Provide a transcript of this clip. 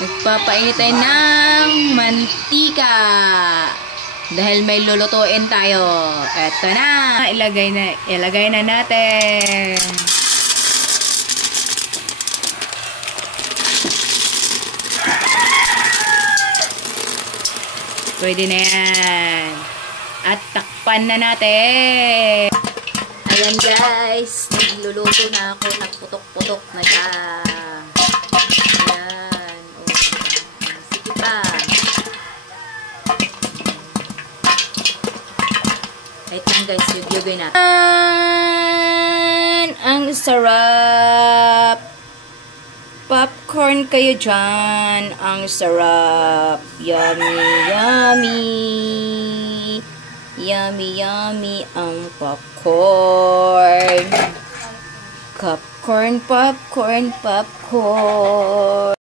Nagpapainit tayo ng mantika. Dahil may lulutuin tayo. Eto na. Ilagay na natin. Pwede na yan. At takpan na natin. Ayan guys. Nagluluto na ako. Nagputok-putok na siya. Ayan. O, sige pa. Wait lang guys. Yugin natin. Ang sarap. Popcorn kayo dyan. Ang sarap. Yummy, yummy. Yummy, yummy ang popcorn. Popcorn, popcorn, popcorn.